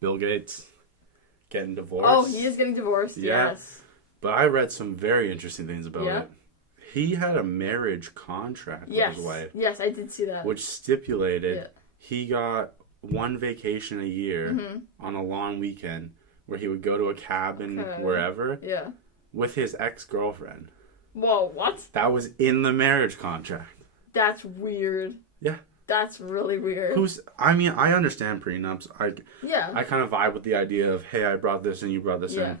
Bill Gates getting divorced. Oh, he is getting divorced, yeah. Yes. But I read some very interesting things about it. He had a marriage contract with his wife. Yes, I did see that. Which stipulated he got one vacation a year on a long weekend where he would go to a cabin wherever with his ex-girlfriend. Whoa, what? That was in the marriage contract. That's weird. Yeah. That's really weird. I understand prenups. I kind of vibe with the idea of, hey, I brought this and you brought this in.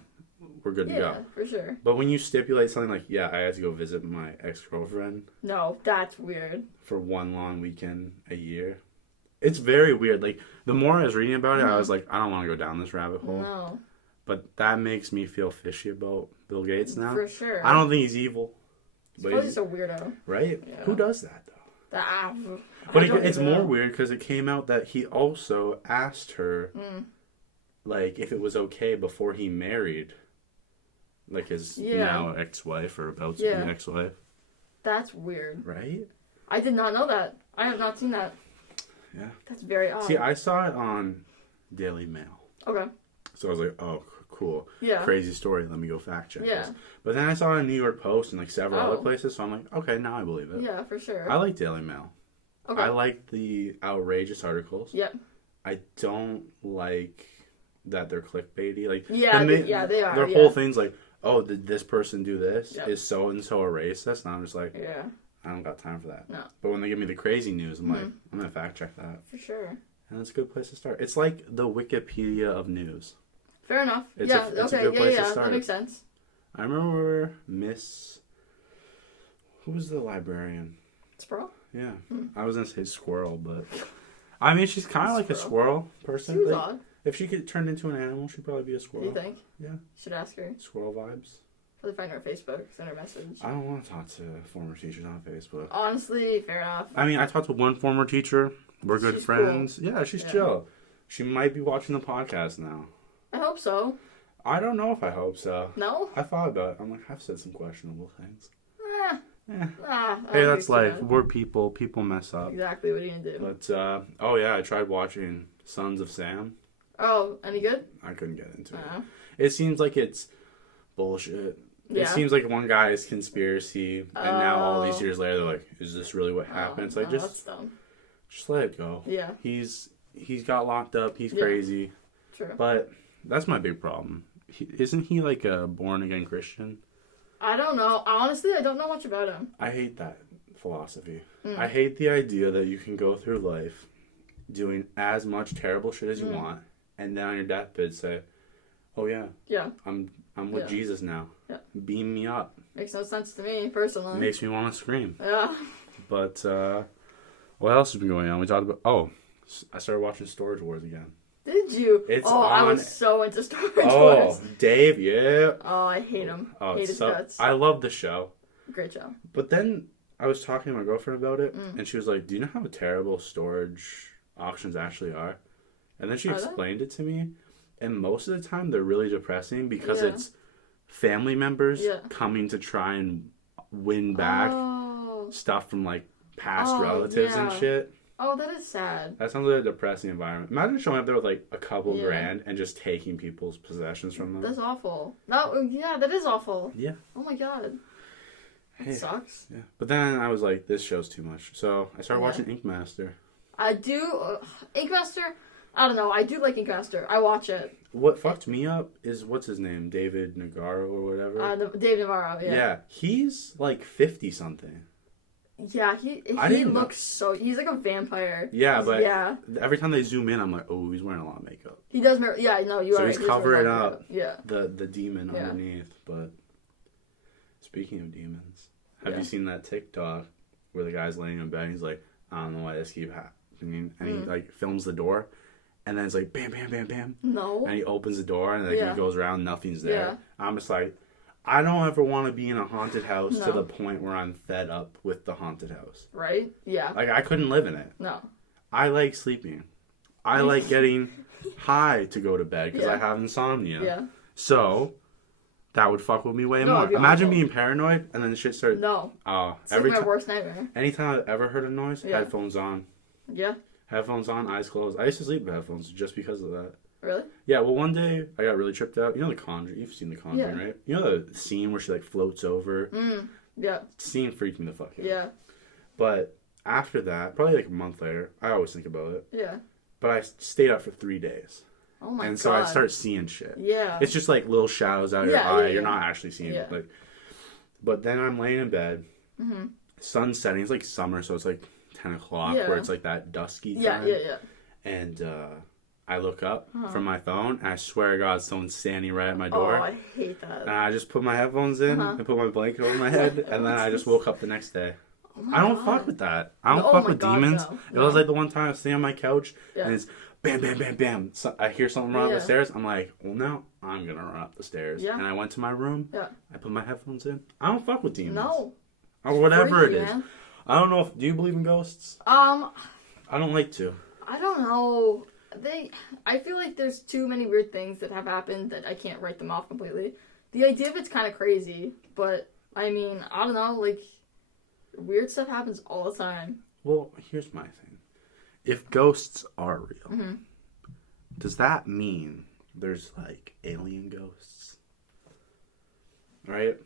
We're good to go. Yeah, for sure. But when you stipulate something like, I had to go visit my ex-girlfriend. No, that's weird. For one long weekend a year. It's very weird. Like, the more I was reading about it, I was like, I don't want to go down this rabbit hole. No. But that makes me feel fishy about Bill Gates now. For sure. I don't think he's evil. He's probably just a weirdo. Right? Yeah. Who does that, though? But it's more weird because it came out that he also asked her, like, if it was okay before he married, like, his now ex-wife or about to be ex-wife. That's weird. Right? I did not know that. I have not seen that. Yeah. That's very odd. See, I saw it on Daily Mail. Okay. So I was like, oh, cool. Yeah. Crazy story. Let me go fact check this. But then I saw it in New York Post and like several other places. So I'm like, okay, now I believe it. Yeah, for sure. I like Daily Mail. Okay. I like the outrageous articles. Yep. I don't like that they're clickbaity. Like, they are. Their whole thing's like, oh, did this person do this? Yep. Is so-and-so a racist? And I'm just like, I don't got time for that. No. But when they give me the crazy news, I'm like, I'm going to fact check that. For sure. And that's a good place to start. It's like the Wikipedia of news. Fair enough. It's a good place to start. That makes sense. I remember who was the librarian? Squirrel? Yeah. I was going to say squirrel, but I mean, she's kind of like a squirrel person. She was like, odd. If she could turn into an animal, she'd probably be a squirrel. Do you think? Yeah. Should ask her. Squirrel vibes. Probably find her on Facebook. Send her a message. I don't want to talk to former teachers on Facebook. Honestly, fair enough. I mean, I talked to one former teacher. We're good friends. Cool. Yeah, she's chill. She might be watching the podcast now. I hope so. I don't know if I hope so. No? I thought about it. I'm like, I've said some questionable things. Hey, that's life. We're people. People mess up. Exactly. What are you going to do? But, I tried watching Sons of Sam. Oh, any good? I couldn't get into it. It seems like it's bullshit. Yeah. It seems like one guy's conspiracy, and now all these years later, they're like, is this really what happened? It's like, that's dumb. Just let it go. Yeah. He's got locked up. He's crazy. True. But that's my big problem. Isn't he like a born-again Christian? I don't know. Honestly, I don't know much about him. I hate that philosophy. I hate the idea that you can go through life doing as much terrible shit as you want, and then on your deathbed say, oh yeah, I'm with Jesus now. Yeah. Beam me up. Makes no sense to me, personally. Makes me want to scream. Yeah. But, what else has been going on? We talked about, I started watching Storage Wars again. Did you? I was so into Storage Wars. Oh, Dave, yeah. Oh, I hate him. Hate his guts. I love the show. Great show. But then I was talking to my girlfriend about it, and she was like, do you know how terrible storage auctions actually are? And then she explained it to me, and most of the time they're really depressing because it's family members coming to try and win back stuff from like past relatives and shit. Oh, that is sad. That sounds like a depressing environment. Imagine showing up there with like a couple grand and just taking people's possessions from them. That's awful. That is awful. Yeah. Oh my god. It sucks. Yeah. But then I was like, this show's too much. So I started watching Ink Master. I do. Ink Master, I don't know. I do like Ink Master. I watch it. What fucked me up is, what's his name? David Navarro or whatever? David Navarro, Yeah. He's like 50-something. Yeah, he looks so... He's like a vampire. Yeah, but every time they zoom in, I'm like, oh, he's wearing a lot of makeup. He does... Yeah, no, you are right. So he's covering up the demon underneath. But speaking of demons, have you seen that TikTok where the guy's laying in bed and he's like, I don't know why this keeps happening. And he like films the door. And then it's like, bam, bam, bam, bam. No. And he opens the door and he goes around, nothing's there. Yeah. I'm just like... I don't ever want to be in a haunted house to the point where I'm fed up with the haunted house. Right? Yeah. Like, I couldn't live in it. No. I like sleeping. I like getting high to go to bed because I have insomnia. Yeah. So, that would fuck with me way more. Imagine being paranoid and then shit started... No. Oh. It's like my worst nightmare. Anytime I've ever heard a noise, headphones on. Yeah. Headphones on, eyes closed. I used to sleep with headphones just because of that. Really? Yeah, well, one day I got really tripped out. You know The Conjuring? You've seen The Conjuring, right? You know the scene where she, like, floats over? Yeah. Scene freaked me the fuck out. Yeah. But after that, probably, like, a month later, I always think about it. Yeah. But I stayed up for 3 days. Oh, my God. And so I start seeing shit. Yeah. It's just, like, little shadows out of your eye. You're not actually seeing it. Like, but then I'm laying in bed. Sun's setting. It's, like, summer, so it's, like, 10 o'clock where it's, like, that dusky time. Yeah. And, I look up from my phone, and I swear to God, someone's standing right at my door. Oh, I hate that. And I just put my headphones in and put my blanket over my head, and then I just woke up the next day. Oh I don't fuck with that. I don't fuck with demons. No. It was like the one time I was sitting on my couch, and it's bam, bam, bam, bam. So I hear something run up the stairs. I'm like, well, now I'm going to run up the stairs. Yeah. And I went to my room. Yeah. I put my headphones in. I don't fuck with demons. No. Or whatever it is. Man. I don't know do you believe in ghosts? I don't like to. I don't know. I feel like there's too many weird things that have happened that I can't write them off completely. The idea of it's kind of crazy, but I mean, I don't know, like, weird stuff happens all the time. Well, here's my thing. If ghosts are real, does that mean there's, like, alien ghosts? Right?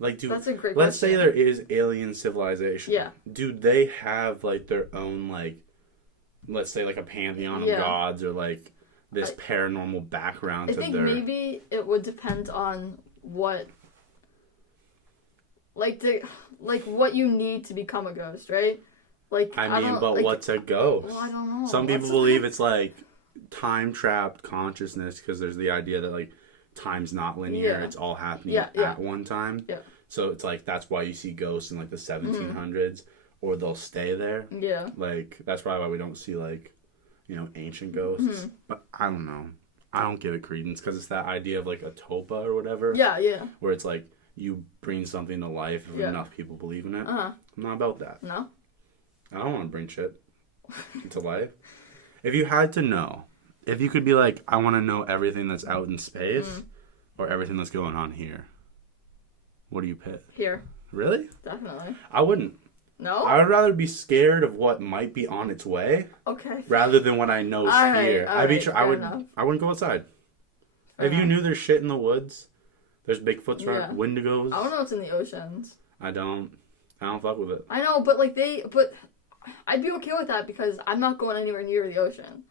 Like, that's a great let's question. say there is alien civilization. Yeah. Do they have, like, their own, like, let's say, like, a pantheon of gods or, like, this paranormal background to their... I think maybe it would depend on what... Like, what you need to become a ghost, right? Like, I mean, but like, what's a ghost? Well, I don't know. Some people believe it's, like, time-trapped consciousness because there's the idea that, like, time's not linear. Yeah. It's all happening at one time. Yeah. So it's, like, that's why you see ghosts in, like, the 1700s. Or they'll stay there. Yeah. Like, that's probably why we don't see, like, you know, ancient ghosts. But I don't know. I don't give it credence because it's that idea of, like, a topa or whatever. Yeah. Where it's, like, you bring something to life if enough people believe in it. I'm not about that. No? I don't want to bring shit to life. If you had to know, if you could be like, I want to know everything that's out in space or everything that's going on here, what do you pick? Here. Really? Definitely. I wouldn't. No? I would rather be scared of what might be on its way. Okay. Rather than what I know is here. I wouldn't go outside. If you knew there's shit in the woods, there's Bigfoots around, Wendigos. I don't know what's in the oceans. I don't fuck with it. I know, but I'd be okay with that because I'm not going anywhere near the ocean.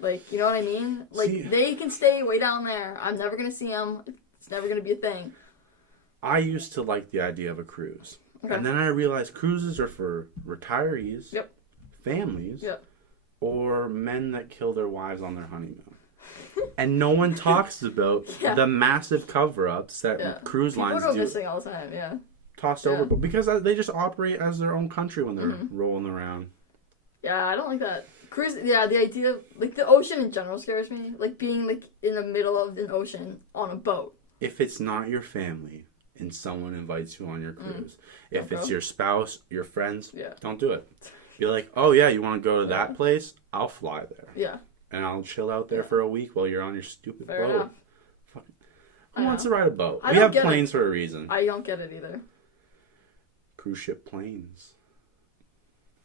Like, you know what I mean? Like, they can stay way down there. I'm never going to see them. It's never going to be a thing. I used to like the idea of a cruise. Okay. And then I realized cruises are for retirees, families, or men that kill their wives on their honeymoon. And no one talks about the massive cover-ups that cruise lines do. Missing all the time, Tossed over, but because they just operate as their own country when they're rolling around. Yeah, I don't like that. Cruise, the idea of, like, the ocean in general scares me. Like, being, like, in the middle of an ocean on a boat. If it's not your family... and someone invites you on your cruise. If it's your spouse, your friends, don't do it. Be like, oh yeah, you want to go to that place? I'll fly there. Yeah. And I'll chill out there for a week while you're on your stupid boat. Who wants to ride a boat? We have planes for a reason. I don't get it either. Cruise ship planes.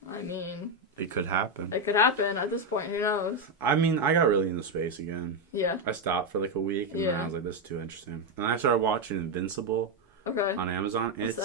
I mean... It could happen. It could happen at this point. Who knows? I mean, I got really into space again. Yeah. I stopped for like a week, and then I was like, this is too interesting. And I started watching Invincible on Amazon. And it's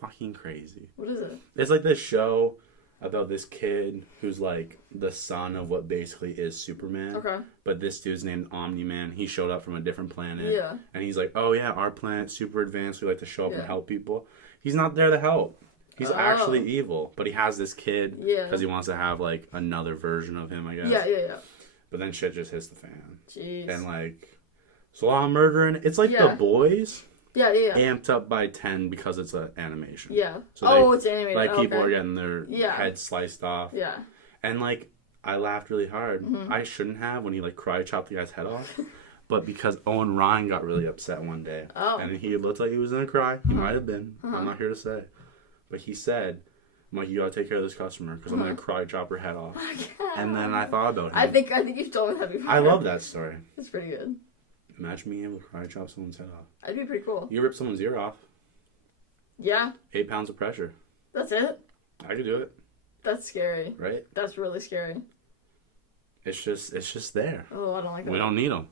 fucking crazy. What is it? It's like this show about this kid who's like the son of what basically is Superman. Okay. But this dude's named Omni-Man. He showed up from a different planet. Yeah. And he's like, oh yeah, our planet's super advanced. We like to show up and help people. He's not there to help. He's actually evil, but he has this kid because he wants to have, like, another version of him, I guess. Yeah. But then shit just hits the fan. Jeez. And, like, it's a lot of murdering. It's like The Boys. Yeah. Amped up by 10 because it's an animation. Yeah. So it's animated. Like, people are getting their heads sliced off. Yeah. And, like, I laughed really hard. Mm-hmm. I shouldn't have when he, like, karate chopped the guy's head off. But because Owen Ryan got really upset one day. Oh. And he looked like he was going to cry. He might have been. I'm not here to say. But he said, I'm like, you gotta take care of this customer because I'm gonna karate chop her head off. And then I thought about him. I think you've told me that before. I love that story. It's pretty good. Imagine being able to karate chop someone's head off. That'd be pretty cool. You rip someone's ear off. Yeah. 8 pounds of pressure. That's it? I could do it. That's scary. Right? That's really scary. It's just there. Oh, I don't like that. We don't need them.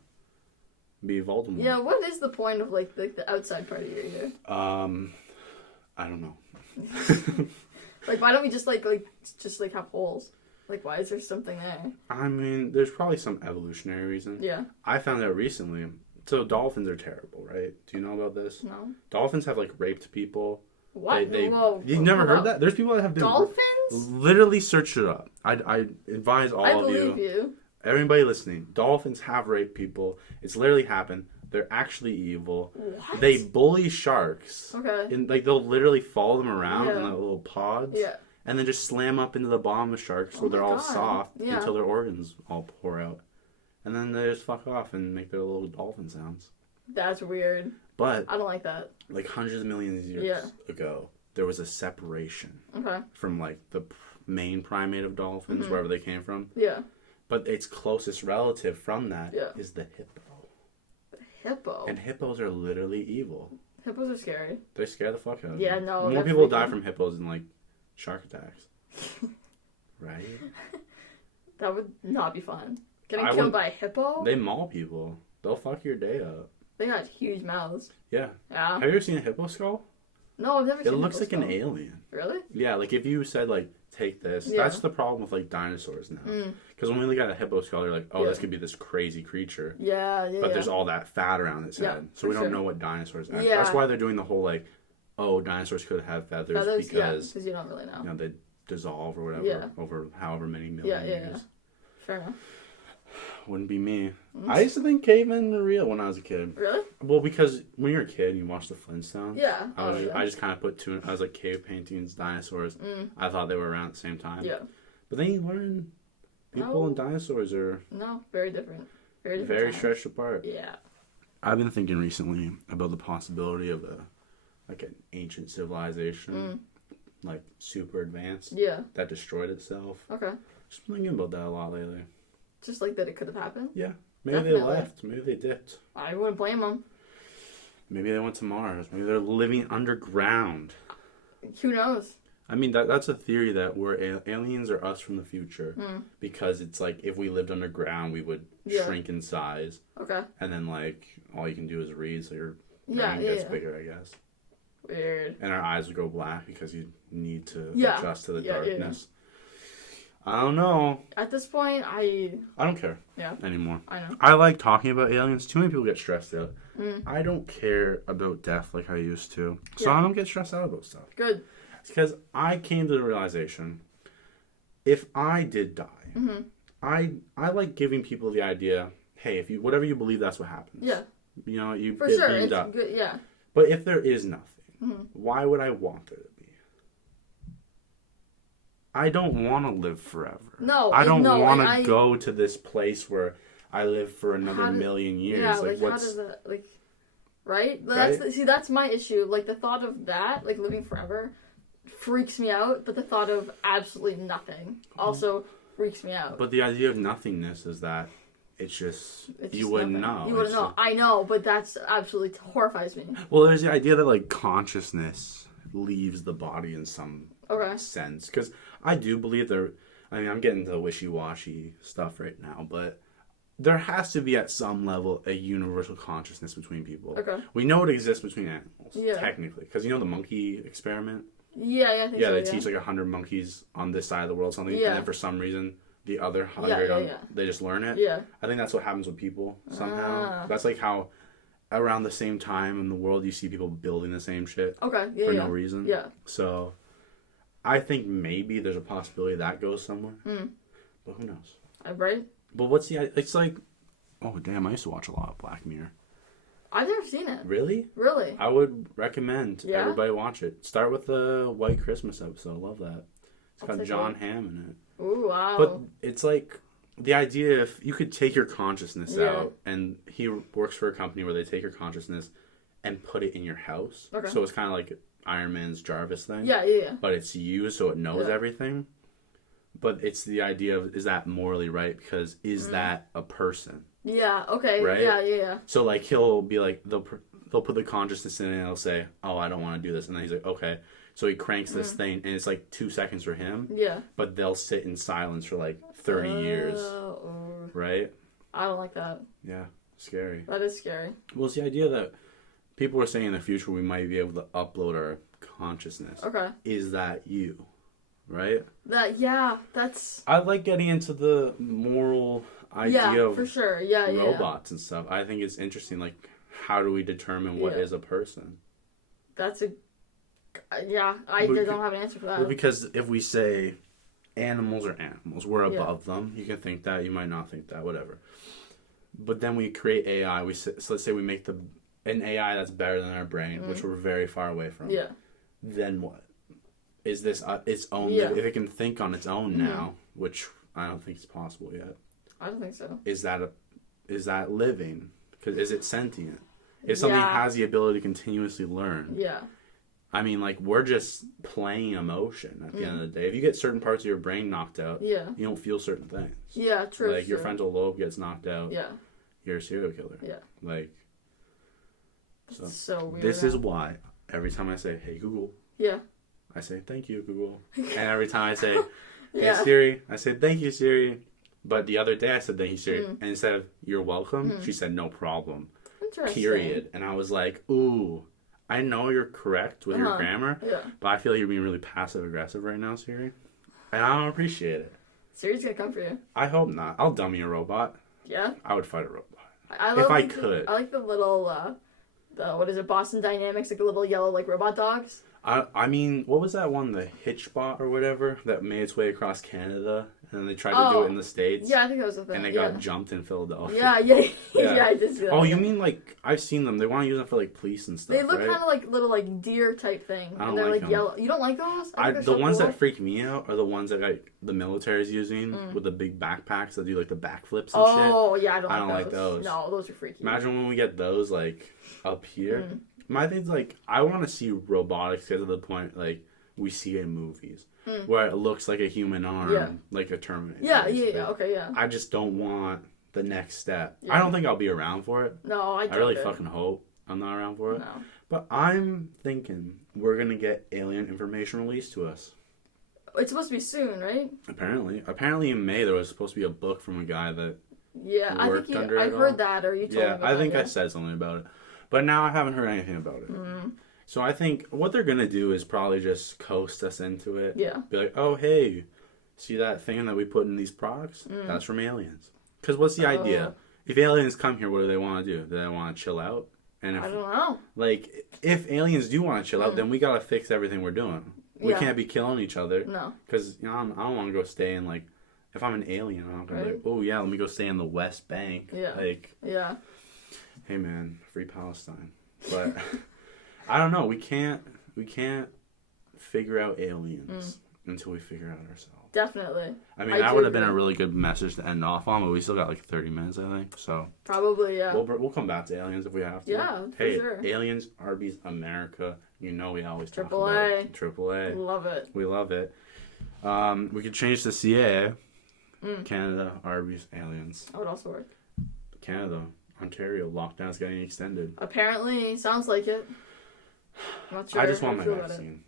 Be Voldemort. Yeah, what is the point of like the outside part of your ear? I don't know. Like, why don't we just like have holes? Like, why is there something there? I mean, there's probably some evolutionary reason. Yeah. I found out recently. So dolphins are terrible, right? Do you know about this? No. Dolphins have like raped people. What? You've never heard that? There's people that have been dolphins. Literally, search it up. I advise all of you. I believe you. Everybody listening, dolphins have raped people. It's literally happened. They're actually evil. What? They bully sharks. Okay. And like they'll literally follow them around in like little pods. Yeah. And then just slam up into the bottom of sharks so they're all soft until their organs all pour out. And then they just fuck off and make their little dolphin sounds. That's weird. But I don't like that. Like hundreds of millions of years ago, there was a separation from like the main primate of dolphins, wherever they came from. Yeah. But its closest relative from that is the hippo. The hippo? And hippos are literally evil. Hippos are scary. They scare the fuck out of me. Yeah, no. More people die from hippos than like shark attacks. Right? That would not be fun. Getting killed by a hippo? They maul people. They'll fuck your day up. They got huge mouths. Yeah. Yeah. Have you ever seen a hippo skull? No, I've never seen a hippo skull. It looks like an alien. Really? Yeah, like if you said like, take this. Yeah. That's the problem with like dinosaurs now. Because when we look at a hippo skull, they're like, oh, this could be this crazy creature. Yeah. But there's all that fat around its head. So we don't know what dinosaurs are. That's why they're doing the whole like, oh, dinosaurs could have feathers because you don't really know. You know, they dissolve or whatever over however many million years. Yeah. Fair enough. Wouldn't be me. I used to think cavemen were real when I was a kid. Really? Well, because when you're a kid and you watch the Flintstones, I just kind of put two. I was like cave paintings, dinosaurs. I thought they were around at the same time. Yeah. But then you learn people and dinosaurs are very different. Very stretched apart. Yeah. I've been thinking recently about the possibility of an ancient civilization, like super advanced. Yeah. That destroyed itself. Okay. Just been thinking about that a lot lately. Just like that it could have happened? Yeah. Maybe they left. Maybe they dipped. I wouldn't blame them. Maybe they went to Mars. Maybe they're living underground. Who knows? I mean, that's a theory that we're aliens are us from the future. Because it's like if we lived underground, we would shrink in size. Okay. And then like all you can do is read, so your brain gets bigger, I guess. Weird. And our eyes would go black because you need to adjust to the darkness. I don't know. At this point, I don't care anymore. I know. I like talking about aliens. Too many people get stressed out. I don't care about death like I used to. So I don't get stressed out about stuff. Good. It's because I came to the realization, if I did die, I like giving people the idea, hey, if you whatever you believe, that's what happens. Yeah. You know, you for get sure. beamed It's up. good. Yeah. But if there is nothing, why would I want there to be? I don't want to live forever. No, I don't want to go to this place where I live for another million years. Yeah, like how does that, like, right? That's my issue. Like, the thought of that, like, living forever, freaks me out, but the thought of absolutely nothing also freaks me out. But the idea of nothingness is that it's just you wouldn't know. You wouldn't know. I know, but that's absolutely horrifies me. Well, there's the idea that, like, consciousness leaves the body in some sense. Because I do believe I'm getting to wishy-washy stuff right now, but there has to be at some level a universal consciousness between people. Okay. We know it exists between animals, technically. Because you know the monkey experiment? Yeah, I think so. They teach like 100 monkeys on this side of the world something, and then for some reason the other 100 they just learn it. Yeah. I think that's what happens with people somehow. That's like how around the same time in the world you see people building the same shit for no reason. Yeah. So I think maybe there's a possibility that goes somewhere. But who knows? Right? But what's it's like, oh damn, I used to watch a lot of Black Mirror. I've never seen it. Really? Really? I would recommend everybody watch it. Start with the White Christmas episode. Love that. It's got John Hamm in it. Ooh, wow. But it's like the idea if you could take your consciousness out, and he works for a company where they take your consciousness and put it in your house. Okay. So it's kind of like Iron Man's Jarvis thing. Yeah. But it's you, so it knows everything. But it's the idea of, is that morally right? Because is that a person? Yeah, okay. Right? Yeah. So, like, he'll be like, they'll put the consciousness in it, and he'll say, oh, I don't want to do this. And then he's like, okay. So he cranks this thing, and it's like 2 seconds for him. Yeah. But they'll sit in silence for like 30 years. Right? I don't like that. Yeah, scary. That is scary. Well, it's the idea that people were saying in the future we might be able to upload our consciousness. Okay. Is that you? Right? That's... I like getting into the moral idea of for sure. robots and stuff. I think it's interesting, like, how do we determine what is a person? That's a... Yeah, I don't have an answer for that. Well, because if we say animals are animals, we're above them. You can think that, you might not think that, whatever. But then we create AI. So let's say we make an AI that's better than our brain, which we're very far away from. Yeah. Then what? Is this its own... If it can think on its own now, which I don't think is possible yet. I don't think so. Is that living? Because is it sentient? If something has the ability to continuously learn. Yeah. I mean, like, we're just playing emotion at the end of the day. If you get certain parts of your brain knocked out, you don't feel certain things. Yeah, true. Like, your frontal lobe gets knocked out. Yeah. You're a serial killer. Yeah. Like, so weird. This is why every time I say, hey, Google. Yeah. I say, thank you, Google. And every time I say, hey, Siri, I say, thank you, Siri. But the other day I said, thank you, Siri. And instead of, you're welcome, she said, no problem. Interesting. Period. And I was like, ooh, I know you're correct with your grammar, but I feel like you're being really passive-aggressive right now, Siri. And I don't appreciate it. Siri's gonna come for you. I hope not. I'll dummy a robot. Yeah? I would fight a robot. If I could. I like the little, what is it, Boston Dynamics, like the little yellow, like, robot dogs. I mean, what was that one, the Hitchbot or whatever, that made its way across Canada, and then they tried to do it in the States? Yeah, I think that was the thing. And they got jumped in Philadelphia. Yeah, I did see that. Oh, you mean, like, I've seen them. They want to use them for, like, police and stuff, They look kind of like little, like, deer type thing. I don't and they're, like them. Yellow. You don't like those? The ones that freak me out are the ones that, like, the military's using with the big backpacks that do, like, the backflips and shit. Oh, yeah, I don't like those. No, those are freaky. Imagine when we get those, like, up here. My thing's, like, I want to see robotics get to the point, like, we see in movies. Where it looks like a human arm, like a Terminator. Yeah. I just don't want the next step. I don't think I'll be around for it. No, I really fucking hope I'm not around for it. No. But I'm thinking we're going to get alien information released to us. It's supposed to be soon, right? Apparently in May there was supposed to be a book from a guy that worked under it. I've heard that, or you told me about I think I said something about it. But now I haven't heard anything about it. So I think what they're going to do is probably just coast us into it. Yeah. Be like, oh, hey, see that thing that we put in these products? That's from aliens. Because what's the idea? If aliens come here, what do they want to do? Do they want to chill out? And I don't know. Like, if aliens do want to chill out, then we got to fix everything we're doing. We can't be killing each other. No. Because, you know, I don't want to go stay in, like, if I'm an alien, I'm not going to be like, oh, yeah, let me go stay in the West Bank. Yeah. Like, hey, man, free Palestine. But... I don't know. We can't figure out aliens until we figure out ourselves. Definitely. I mean, that would have been a really good message to end off on, but we still got like 30 minutes, I think. So probably, yeah. We'll come back to aliens if we have to. Yeah, hey, for sure. Aliens, Arby's, America. You know we always talk about it. AAA. Love it. We love it. We could change the CA. Canada, Arby's, aliens. That would also work. Canada, Ontario, lockdown's getting extended. Apparently, sounds like it. I'm not sure. I just want my vaccine.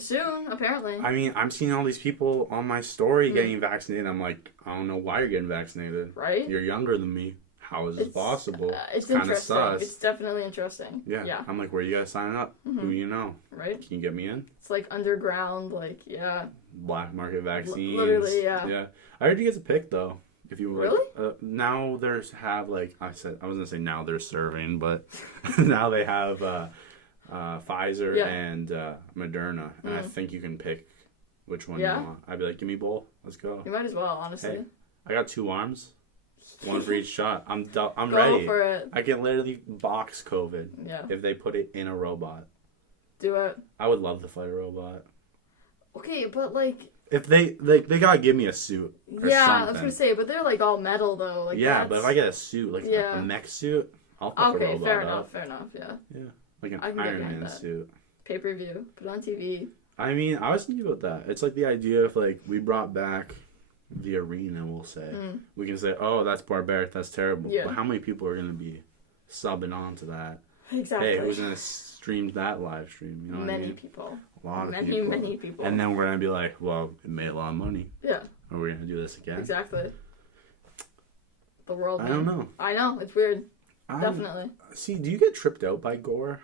Soon, apparently. I mean, I'm seeing all these people on my story getting vaccinated. I'm like, I don't know why you're getting vaccinated. Right? You're younger than me. How is this possible? It's kind of sus. It's definitely interesting. Yeah. I'm like, where you guys signing up? Who you know? Right? Can you get me in? It's like underground, black market vaccines. Literally, yeah. Yeah. I heard you get to pick, though. If you really? Now there's have, like, I was going to say now they're serving, but now they have... Pfizer and Moderna, and I think you can pick which one you want. I'd be like, give me both. Let's go. You might as well, honestly. Hey, I got 2 arms, one for each shot. I'm Go ready. For it. I can literally box COVID if they put it in a robot. Do it. I would love to fight a robot. Okay, but like... If they gotta give me a suit or something. I was gonna say, but they're like all metal though. Like but if I get a suit, like a mech suit, I'll fuck a robot fair enough, yeah. Like an Iron Man suit. Pay-per-view. Put it on TV. I mean, I was thinking about that. It's like the idea of, like, we brought back the arena, we'll say. We can say, oh, that's barbaric, that's terrible. Yeah. But how many people are going to be subbing on to that? Exactly. Hey, who's going to stream that live stream? You know many people. A lot of people. Many people. And then we're going to be like, well, it made a lot of money. Yeah. Are we going to do this again? Exactly. the world. I don't know. I know, it's weird. Definitely. See, do you get tripped out by gore?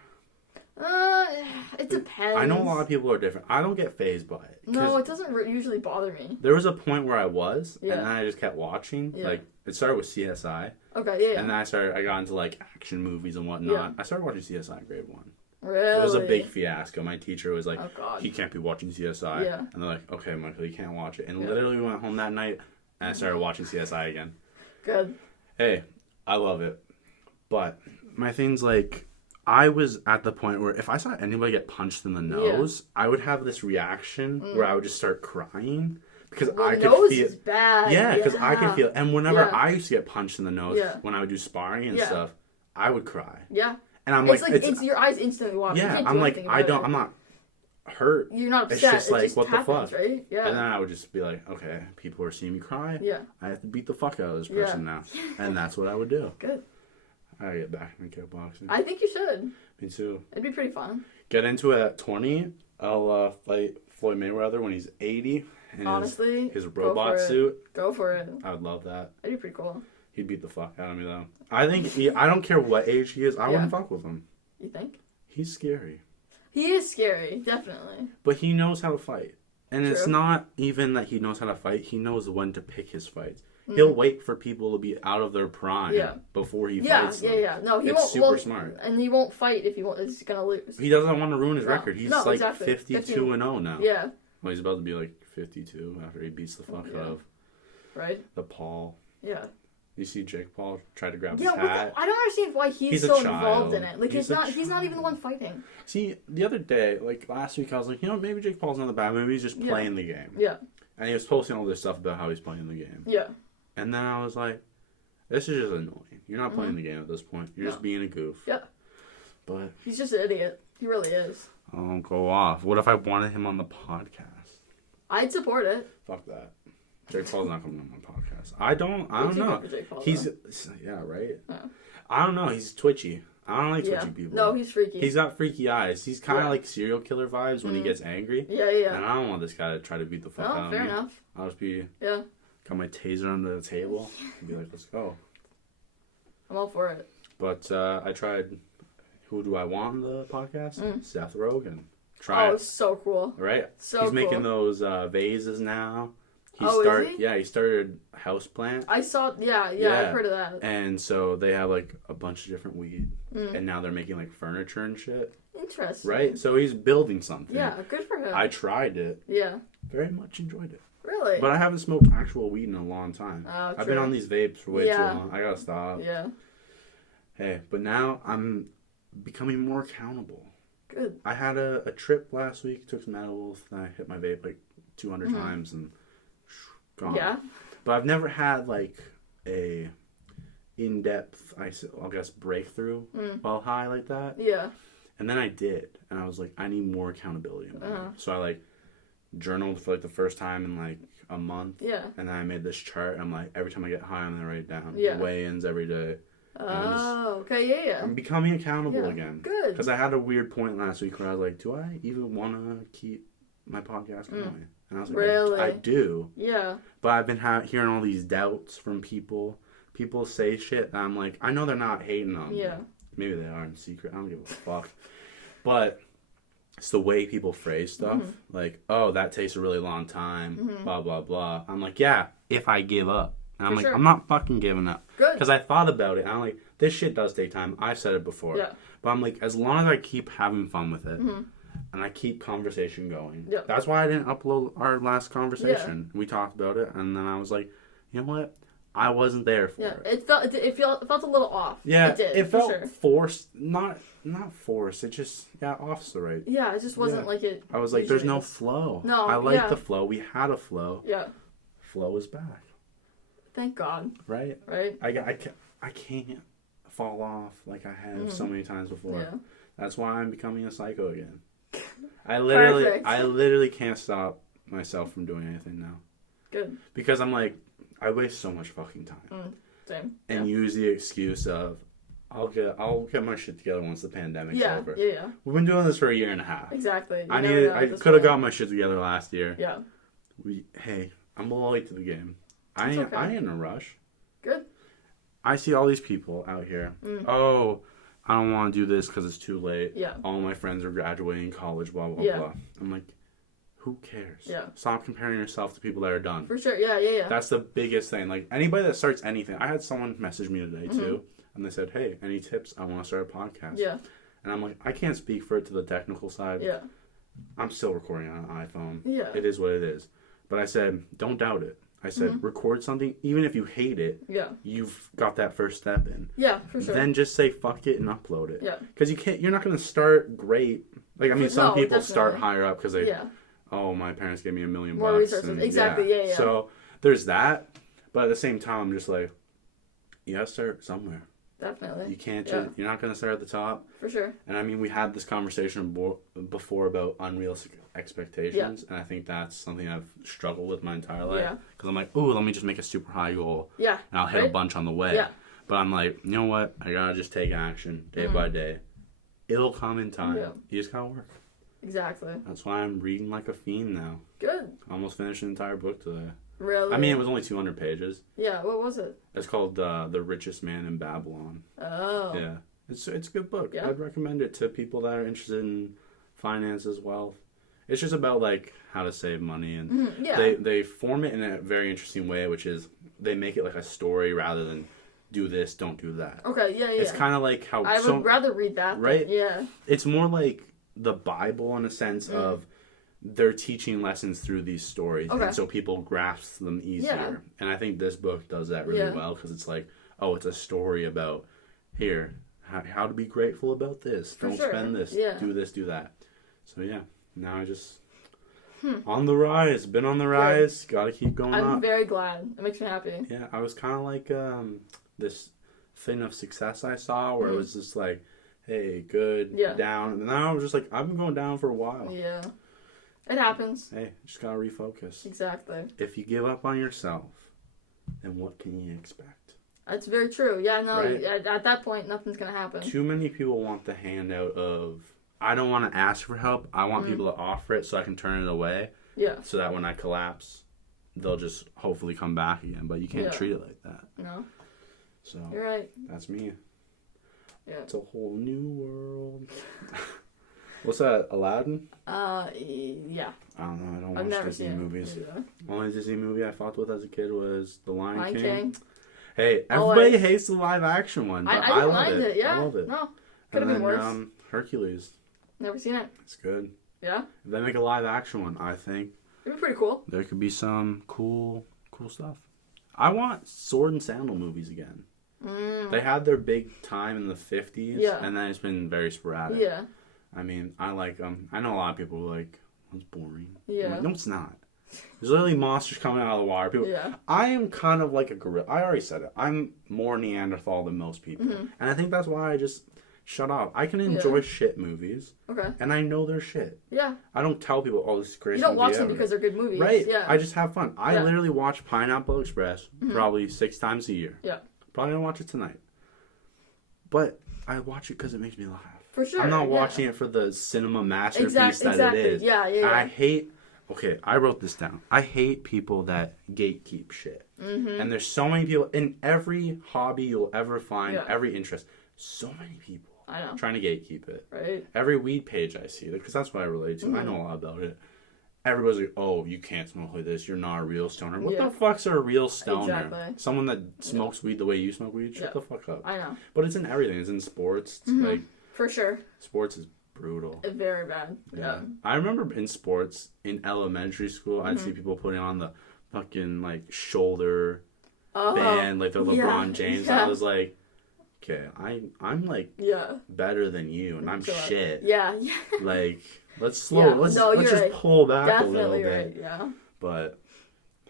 It depends. I know a lot of people are different. I don't get fazed by it. No, it doesn't usually bother me. There was a point where I was, and then I just kept watching. Yeah. Like, it started with CSI. Okay, yeah. And then I got into, like, action movies and whatnot. Yeah. I started watching CSI in grade 1. Really? It was a big fiasco. My teacher was like, oh, God. he can't be watching CSI. Yeah. And they're like, okay, Michael, you can't watch it. And literally we went home that night, and I started watching CSI again. Good. Hey, I love it. But my thing's like, I was at the point where if I saw anybody get punched in the nose, I would have this reaction where I would just start crying because I could nose feel. Is bad. Yeah, because I could feel. And whenever I used to get punched in the nose when I would do sparring and stuff, I would cry. Yeah. And I'm it's your eyes instantly water. Yeah, I'm like, I'm not hurt. You're not upset. It's just like, what happens, the fuck? Right? Yeah. And then I would just be like, okay, people are seeing me cry. Yeah. I have to beat the fuck out of this person now. And that's what I would do. Good. I gotta get back into kickboxing. I think you should. Me too. It'd be pretty fun. Get into it at 20. I'll fight Floyd Mayweather when he's 80. In honestly, his robot suit. Go for it. I would love that. That'd be pretty cool. He'd beat the fuck out of me though. I think I don't care what age he is. I wouldn't fuck with him. You think? He's scary. He is scary, definitely. But he knows how to fight. And True. It's not even that he knows how to fight. He knows when to pick his fights. He'll wait for people to be out of their prime before he fights them. Yeah. No, he it's won't. super smart. And he won't fight if he's gonna lose. He doesn't want to ruin his record. He's like exactly. 52-0 now. Yeah. Well, he's about to be like 52 after he beats the fuck out of the Paul. Yeah. You see Jake Paul try to grab his hat. I don't understand why he's so involved in it. Like he's not even the one fighting. See, the other day, like last week, I was like, maybe Jake Paul's not the bad. Maybe he's just playing the game. Yeah. And he was posting all this stuff about how he's playing the game. Yeah. And then I was like, this is just annoying. You're not playing the game at this point. You're just being a goof. Yeah. But he's just an idiot. He really is. I'll go off. What if I wanted him on the podcast? I'd support it. Fuck that. Jake Paul's not coming on my podcast. I don't know. He's right. Yeah. I don't know. He's twitchy. I don't like twitchy people. No, he's freaky. He's got freaky eyes. He's kind of like serial killer vibes when he gets angry. Yeah. And I don't want this guy to try to beat the fuck out of me. Fair enough. I'll just be got my taser under the table and be like, let's go. I'm all for it. But I tried. Who do I want on the podcast? Seth Rogen. It's so cool. Right? So he's making those vases now. Is he? Yeah, he started Houseplant. I saw, I've heard of that. And so they have like a bunch of different weed, and now they're making like furniture and shit. Interesting. Right? So he's building something. Yeah, good for him. I tried it. Yeah. Very much enjoyed it. Really? But I haven't smoked actual weed in a long time. Oh, I've been on these vapes for way too long. I gotta stop. Yeah. Hey, but now I'm becoming more accountable. Good. I had a trip last week, took some edibles, and I hit my vape like 200 times and gone. Yeah. But I've never had like a in-depth, I guess, breakthrough while high like that. Yeah. And then I did, and I was like, I need more accountability in my life. So I like journaled for like the first time in like a month. Yeah. And then I made this chart. I'm like, every time I get high, I'm gonna write it down. Yeah. Weigh-ins every day. Okay, yeah. I'm becoming accountable again. Good. Because I had a weird point last week where I was like, do I even want to keep my podcast going? And I was like, really? I do. Yeah. But I've been hearing all these doubts from people. People say shit, and I'm like, I know they're not hating on me. Maybe they are in secret. I don't give a fuck. But it's the way people phrase stuff. Like, oh, that takes a really long time. Blah, blah, blah. I'm like, yeah, if I give up. And I'm like, I'm not fucking giving up. Good. Because I thought about it. And I'm like, this shit does take time. I've said it before. Yeah. But I'm like, as long as I keep having fun with it, and I keep conversation going. Yeah. That's why I didn't upload our last conversation. We talked about it. And then I was like, you know what? I wasn't there for it. It felt a little off. Yeah, it did. It felt forced. Not forced. It just off's the right. Yeah, it just wasn't like it. I was like, there's no flow. No, I like the flow. We had a flow. Yeah. Flow is back. Thank God. Right. Right. I can't fall off like I have so many times before. Yeah. That's why I'm becoming a psycho again. I literally can't stop myself from doing anything now. Good. Because I'm like, I waste so much fucking time. Same. And use the excuse of, I'll get my shit together once the pandemic's over. Yeah. We've been doing this for a year and a half. Exactly. I could have got my shit together last year. Yeah. I'm a little late to the game. I ain't in a rush. Good. I see all these people out here. Oh, I don't want to do this because it's too late. Yeah. All my friends are graduating college, blah, blah, blah. I'm like, who cares? Yeah. Stop comparing yourself to people that are done. For sure. Yeah. That's the biggest thing. Like, anybody that starts anything. I had someone message me today, too. And they said, hey, any tips? I want to start a podcast. Yeah. And I'm like, I can't speak for it to the technical side. Yeah. I'm still recording on an iPhone. Yeah. It is what it is. But I said, don't doubt it. I said, record something. Even if you hate it, you've got that first step in. Yeah, for sure. Then just say, fuck it, and upload it. Yeah. Because you're not going to start great. Like, I mean, some people definitely. start higher up because they, oh, my parents gave me $1 million. More resources. And, exactly, yeah. So, there's that. But at the same time, I'm just like, you got to start somewhere. Definitely. You can't just, you're not going to start at the top. For sure. And I mean, we had this conversation before about unrealistic expectations. And I think that's something I've struggled with my entire life. Yeah. Because I'm like, ooh, let me just make a super high goal. Yeah. And I'll hit a bunch on the way. Yeah. But I'm like, you know what? I got to just take action day by day. It'll come in time. Yeah. You just got to work. Exactly. That's why I'm reading like a fiend now. Good. Almost finished an entire book today. Really? I mean, it was only 200 pages. Yeah, what was it? It's called The Richest Man in Babylon. Oh. Yeah. It's a good book. Yeah. I'd recommend it to people that are interested in finances, wealth. It's just about, like, how to save money. And they form it in a very interesting way, which is they make it like a story rather than do this, don't do that. Okay, yeah. It's kind of like how... I would rather read that. Right? Yeah. It's more like the Bible in a sense of... they're teaching lessons through these stories, and so people grasp them easier. Yeah. And I think this book does that really well, because it's like, oh, it's a story about, here, how to be grateful about this. Don't spend this. Do this, do that. So, yeah, now I just, on the rise, been on the rise, gotta keep going up. I'm very glad. It makes me happy. Yeah, I was kind of like this thing of success I saw, where it was just like, hey, good, down. And now I was just like, I've been going down for a while. Yeah. It happens. Hey, just gotta refocus. Exactly. If you give up on yourself, then what can you expect? That's very true. Yeah, no, right? At that point, nothing's gonna happen. Too many people want the handout of, I don't want to ask for help. I want people to offer it so I can turn it away. Yeah. So that when I collapse, they'll just hopefully come back again. But you can't treat it like that. No. So. You're right. That's me. Yeah. It's a whole new world. What's that, Aladdin? Yeah. I don't know. I don't watch Disney movies. Only Disney movie I fucked with as a kid was The Lion King. Hey, everybody hates the live action one, but I love it. Yeah. I love it. No, could have been worse. Hercules. Never seen it. It's good. Yeah. If they make a live action one, I think it'd be pretty cool. There could be some cool stuff. I want sword and sandal movies again. They had their big time in the 50s, and then it's been very sporadic. Yeah. I mean, I like them. I know a lot of people are like, that's boring. Yeah. Like, no, it's not. There's literally monsters coming out of the water. People, I am kind of like a gorilla. I already said it. I'm more Neanderthal than most people. And I think that's why I just shut off. I can enjoy shit movies. Okay. And I know they're shit. Yeah. I don't tell people, oh, this is crazy. You don't watch them because they're good movies. Right. Yeah. I just have fun. I literally watch Pineapple Express probably 6 times a year. Yeah. Probably don't watch it tonight. But I watch it because it makes me laugh. For sure. I'm not watching it for the cinema masterpiece that it is. Yeah. I hate... Okay, I wrote this down. I hate people that gatekeep shit. And there's so many people... In every hobby you'll ever find, every interest, so many people trying to gatekeep it. Right. Every weed page I see, because that's what I relate to. I know a lot about it. Everybody's like, oh, you can't smoke like this. You're not a real stoner. What the fuck's a real stoner? Exactly. Someone that smokes weed the way you smoke weed? Shut the fuck up. I know. But it's in everything. It's in sports. It's like... For sure. Sports is brutal. Very bad. Yeah. I remember in sports, in elementary school, I'd see people putting on the fucking, like, shoulder band, like the LeBron James. I was like, okay, I'm like, better than you, and I'm shit. Yeah. Like, let's just pull back a little bit. Right. Yeah. But,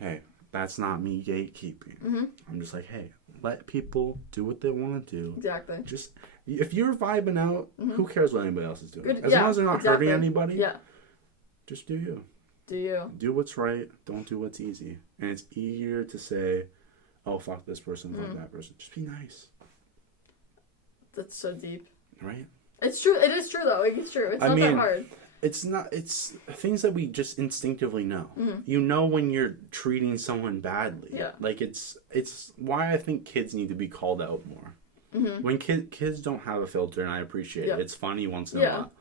hey, that's not me gatekeeping. I'm just like, hey, let people do what they want to do. Exactly. Just... If you're vibing out, who cares what anybody else is doing? As long as they're not hurting anybody, just do you. Do you. Do what's right. Don't do what's easy. And it's easier to say, oh, fuck this person, fuck that person. Just be nice. That's so deep. Right? It's true. It is true, though. Like, it's true. It's not that hard. It's things that we just instinctively know. You know when you're treating someone badly. Yeah. Like, it's why I think kids need to be called out more. When kids don't have a filter, and I appreciate it. It's funny once in a while.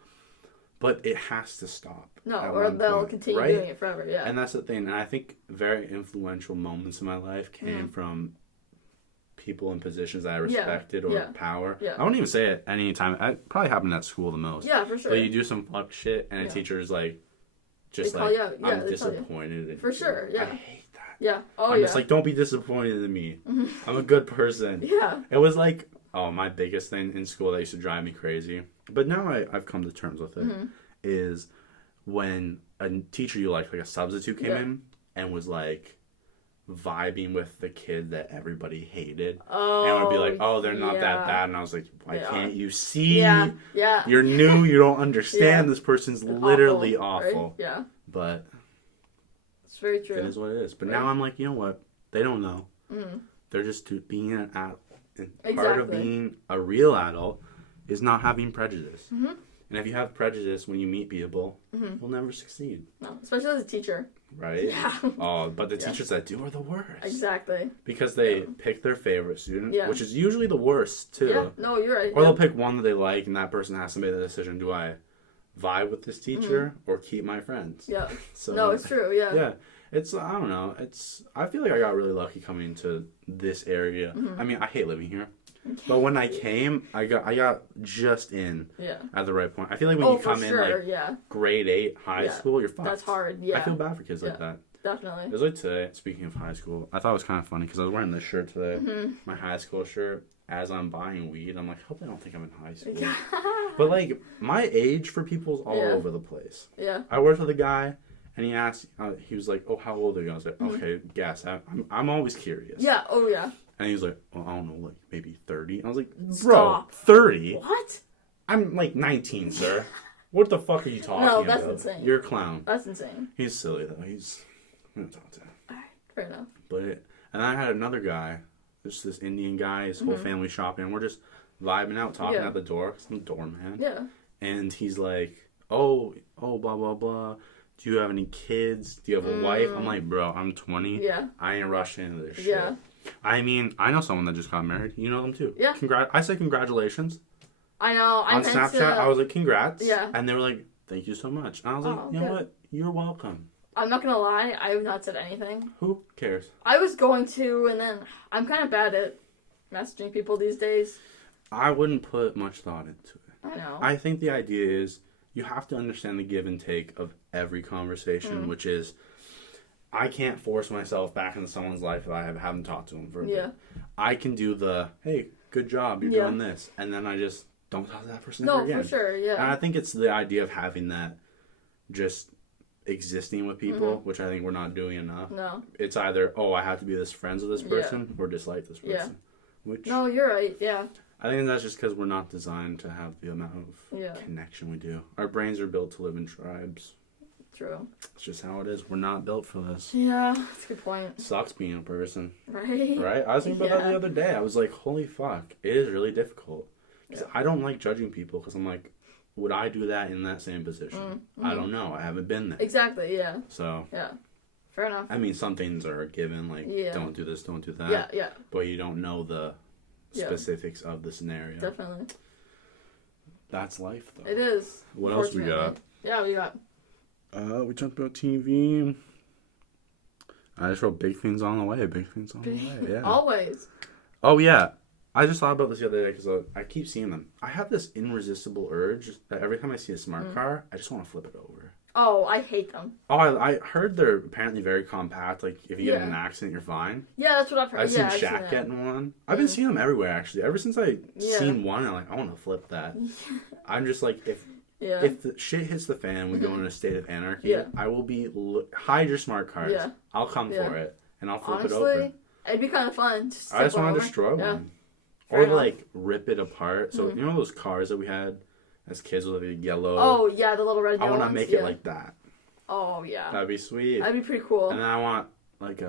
But it has to stop. No, or they'll continue doing it forever, yeah. And that's the thing. And I think very influential moments in my life came from people in positions that I respected or power. Yeah. I wouldn't even say it any time. It probably happened at school the most. Yeah, for sure. But you do some fuck shit, and a teacher's like, just like, I'm disappointed. For sure, yeah. I hate that. Yeah. Oh, I'm just like, don't be disappointed in me. I'm a good person. Yeah. It was like, my biggest thing in school that used to drive me crazy. But now I've come to terms with it. Is when a teacher you like a substitute came in and was like vibing with the kid that everybody hated. Oh, and would be like, oh, they're not that bad. And I was like, why can't you see? Yeah. You're new. You don't understand. This person's literally awful. Right? Yeah. But it's very true. It is what it is. But now I'm like, you know what? They don't know. They're just being an adult. Part of being a real adult is not having prejudice. And if you have prejudice when you meet people, you'll never succeed. No, especially as a teacher. Right? Yeah. Oh, but the teachers that do are the worst. Exactly. Because they pick their favorite student, which is usually the worst, too. Yeah, no, you're right. Or they'll pick one that they like, and that person has to make the decision, do I vibe with this teacher or keep my friends? Yeah. So, no, it's true, yeah. Yeah. It's, I don't know, I feel like I got really lucky coming to this area. I mean, I hate living here. But when I came, I got just in at the right point. I feel like when you come in grade 8 high school, you're fucked. That's hard, yeah. I feel bad for kids like that. Definitely. It was like today, speaking of high school, I thought it was kind of funny because I was wearing this shirt today, my high school shirt. As I'm buying weed, I'm like, I hope they don't think I'm in high school. But like, my age for people's all over the place. Yeah. I worked with a guy. And he asked, he was like, oh, how old are you? I was like, okay, guess. I'm always curious. Yeah, oh, yeah. And he was like, well, I don't know, like, maybe 30. And I was like, bro, Stop. 30? What? I'm like 19, sir. What the fuck are you talking about? No, that's insane. You're a clown. That's insane. He's silly, though. I'm going to talk to him. All right, fair enough. And I had another guy, just this Indian guy, his whole family shopping. And we're just vibing out, talking at the door. Cause I'm a doorman. Yeah. And he's like, oh, blah, blah, blah. Do you have any kids? Do you have a wife? I'm like, bro, I'm 20. Yeah. I ain't rushing into this shit. Yeah. I mean, I know someone that just got married. You know them too. Yeah. I said congratulations. I know. On Snapchat, I was like, congrats. Yeah. And they were like, thank you so much. And I was like, you know what? You're welcome. I'm not going to lie. I have not said anything. Who cares? I was going to, and then I'm kind of bad at messaging people these days. I wouldn't put much thought into it. I know. I think the idea is you have to understand the give and take of every conversation, which is I can't force myself back into someone's life if I haven't talked to them for a bit. I can do the, hey, good job, you're doing this. And then I just don't talk to that person ever again. No, for sure, yeah. And I think it's the idea of having that just existing with people, which I think we're not doing enough. No. It's either, I have to be friends with this person or dislike this person. Yeah. No, you're right, yeah. I think that's just because we're not designed to have the amount of connection we do. Our brains are built to live in tribes. True. It's just how it is. We're not built for this. Yeah, that's a good point. Sucks being a person. Right? I was thinking about that the other day. I was like, holy fuck. It is really difficult. Because I don't like judging people because I'm like, would I do that in that same position? I don't know. I haven't been there. Exactly, yeah. So. Yeah. Fair enough. I mean, some things are given, like, don't do this, don't do that. Yeah. But you don't know the specifics of the scenario. Definitely. That's life, though. It is. What else we got? Yeah, we got. We talked about TV. I just wrote big things on the way. Yeah. Always. Oh, yeah. I just thought about this the other day because I keep seeing them. I have this irresistible urge that every time I see a smart car, I just want to flip it over. Oh, I hate them. Oh, I heard they're apparently very compact. Like, if you get in an accident, you're fine. Yeah, that's what I've heard. I've seen Shaq getting one. I've been seeing them everywhere, actually. Ever since I seen one, I'm like, I want to flip that. I'm just like, if the shit hits the fan, we go in a state of anarchy, I will be, hide your smart cars. Yeah. I'll come for it, and I'll flip it over. It'd be kind of fun. I just want to destroy one. Or, like, rip it apart. So, you know those cars that we had as kids with the yellow? Oh, yeah, the little red ones. I want to make it like that. Oh, yeah. That'd be sweet. That'd be pretty cool. And then I want, like,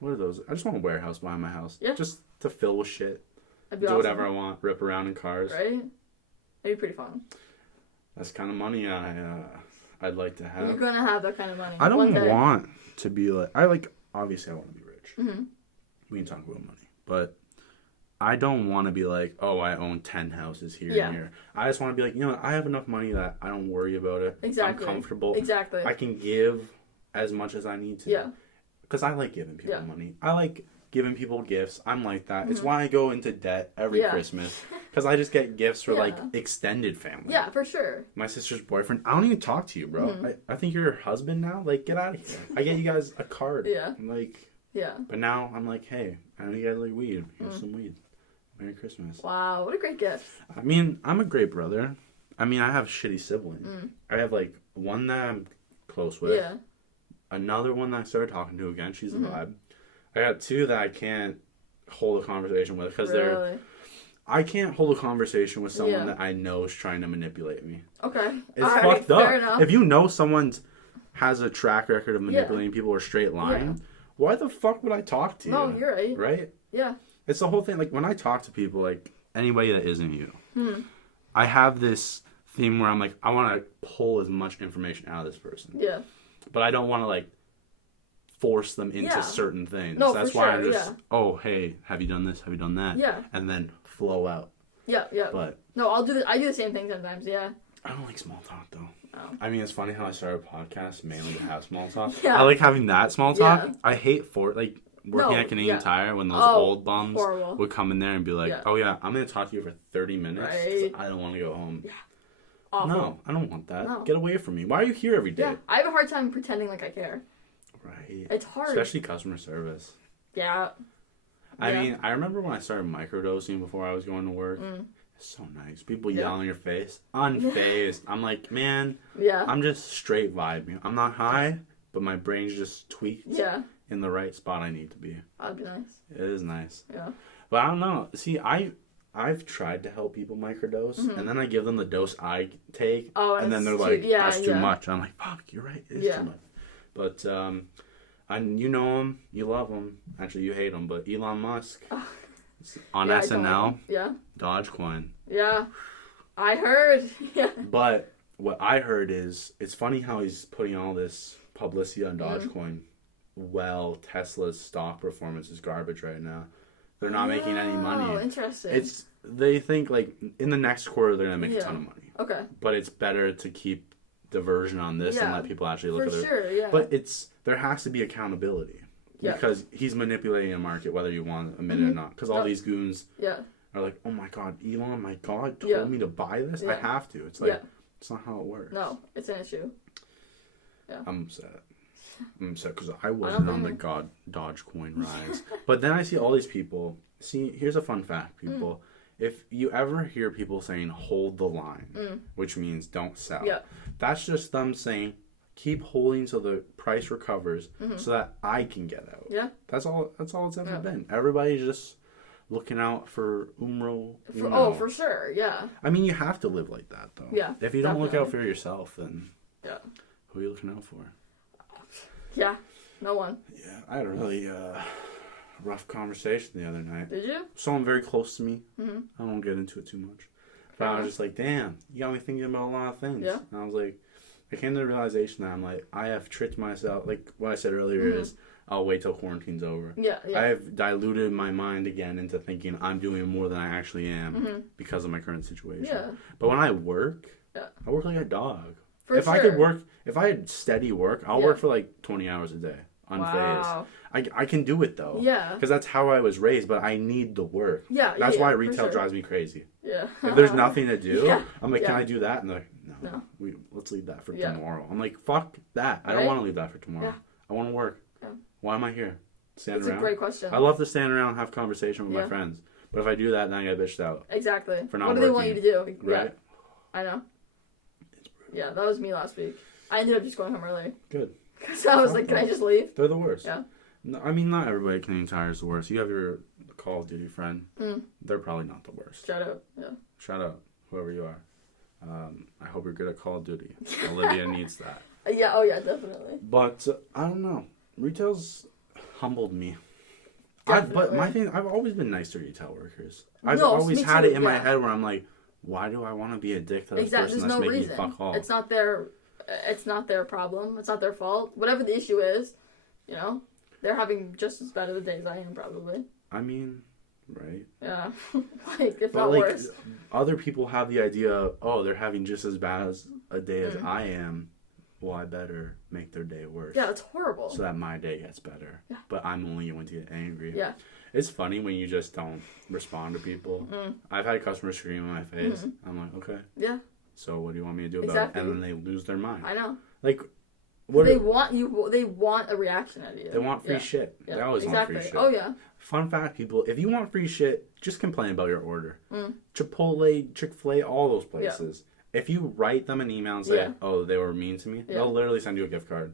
what are those? I just want a warehouse behind my house. Yeah. Just to fill with shit. That'd be awesome. Do whatever I want. Rip around in cars. Right? That'd be pretty fun. That's the kind of money I'd like to have. You're gonna have that kind of money. I don't want to be like. Obviously, I want to be rich. Mm-hmm. We can talk about money, but I don't want to be like, oh, I own 10 houses here and here. I just want to be like, you know what? I have enough money that I don't worry about it. Exactly. I'm comfortable. Exactly. I can give as much as I need to. Yeah. Because I like giving people money. I like giving people gifts. I'm like that. It's why I go into debt every Christmas. Because I just get gifts for like extended family. Yeah, for sure. My sister's boyfriend. I don't even talk to you, bro. Mm-hmm. I think you're her husband now. Like, get out of here. I get you guys a card. Yeah. I'm like... Yeah. But now I'm like, hey, I know you guys like weed. Here's some weed. Merry Christmas. Wow, what a great gift. I mean, I'm a great brother. I mean, I have shitty siblings. I have like one that I'm close with. Yeah. Another one that I started talking to again. She's a vibe. I got two that I can't hold a conversation with because I can't hold a conversation with someone that I know is trying to manipulate me. Okay. It's fucked up. Fair enough. If you know someone has a track record of manipulating people or straight line, why the fuck would I talk to you? No, you're right. Right? Yeah. It's the whole thing. Like, when I talk to people, like, anybody that isn't you, I have this theme where I'm like, I want to pull as much information out of this person. Yeah. But I don't want to, like, force them into certain things. No, that's why I'm just, oh, hey, have you done this? Have you done that? Yeah. And then flow out. Yeah, yeah. But no, I do the same thing sometimes, yeah. I don't like small talk, though. Oh. I mean, it's funny how I started a podcast mainly to have small talk. I like having that small talk. Yeah. I hate working at Canadian Tire when those old bums would come in there and be like, oh yeah, I'm going to talk to you for 30 minutes. Right. I don't want to go home. Yeah. Awful. No, I don't want that. No. Get away from me. Why are you here every day? Yeah, I have a hard time pretending like I care. Right. It's hard. Especially customer service. Yeah. I mean, I remember when I started microdosing before I was going to work. It's so nice. People yell in your face. Unfazed. I'm like, man, I'm just straight vibing. I'm not high, but my brain's just tweaked in the right spot I need to be. That'd be nice. It is nice. Yeah. But I don't know. See, I've tried to help people microdose, and then I give them the dose I take, and then they're like, that's too much. I'm like, fuck, you're right. It is too much. But, and you know him, you love him. Actually, you hate him, but Elon Musk on SNL, Dogecoin. Yeah, I heard. Yeah. But what I heard is, it's funny how he's putting all this publicity on Dogecoin. Well, Tesla's stock performance is garbage right now. They're not making any money. Oh, interesting. They think, like, in the next quarter, they're going to make a ton of money. Okay. But it's better to keep diversion on this and let people actually look at it. For sure, But there has to be accountability. Yeah. Because he's manipulating a market, whether you want to admit it or not. Because all these goons are like, oh my god, Elon, my god, told me to buy this? I have to. It's like, it's not how it works. No, it's an issue. Yeah. I'm upset. Because I wasn't on the Dogecoin rise. But then I see all these people. See, here's a fun fact, people. If you ever hear people saying, hold the line, which means don't sell, that's just them saying, keep holding till the price recovers so that I can get out. Yeah. That's all it's ever been. Everybody's just looking out for Umro. Oh, for sure, yeah. I mean, you have to live like that, though. Yeah. If you don't look out for yourself, then who are you looking out for? Yeah, no one. Yeah, I had a really rough conversation the other night. Did you? Someone very close to me. I won't get into it too much. But I was just like, damn, you got me thinking about a lot of things. Yeah. And I was like, I came to the realization that I'm like, I have tricked myself. Like what I said earlier is, I'll wait till quarantine's over. Yeah, yeah. I have diluted my mind again into thinking I'm doing more than I actually am because of my current situation. Yeah. But when I work like a dog. If I could work, if I had steady work, I'll work for like 20 hours a day, unfazed. Wow. I can do it though. Yeah. Because that's how I was raised, but I need the work. Yeah. That's why retail drives me crazy. Yeah. If there's nothing to do, I'm like, can I do that? And they're like, no. Let's leave that for tomorrow. I'm like, fuck that. I don't want to leave that for tomorrow. Yeah. I want to work. Yeah. Why am I here? Stand around? That's a great question. I love to stand around and have conversation with my friends. But if I do that, then I get bitched out. Exactly. For not working. What do they want you to do? Right? Yeah. I know. Yeah, that was me last week. I ended up just going home early. Good. Because I was like, can I just leave? They're the worst. Yeah. No, I mean, not everybody at Canadian Tire is the worst. You have your Call of Duty friend. They're probably not the worst. Shout out. Yeah. Shout out, whoever you are. I hope you're good at Call of Duty. Olivia needs that. Yeah, oh yeah, definitely. But, I don't know. Retail's humbled me. But my thing, I've always been nice to retail workers. I've always had it in my head where I'm like, why do I want to be a dick to this exactly. person There's that's no making reason. me fuck off? It's not their problem. It's not their fault. Whatever the issue is, you know, they're having just as bad of a day as I am, probably. I mean, right? Yeah. Like, if but not like, worse. other people have the idea, oh, they're having just as bad as a day as Mm. I am. Well, I better make their day worse. Yeah, it's horrible. So that my day gets better. Yeah. But I'm only going to get angry. Yeah. It's funny when you just don't respond to people. Mm. I've had customers scream in my face. Mm-hmm. I'm like, okay. Yeah. So what do you want me to do about Exactly. it? And then they lose their mind. I know. Like, what They want a reaction out of you. They want free shit. Yeah. They always exactly. want free shit. Oh, yeah. Fun fact, people, if you want free shit, just complain about your order. Mm. Chipotle, Chick-fil-A, all those places. Yeah. If you write them an email and say, oh, they were mean to me, they'll literally send you a gift card.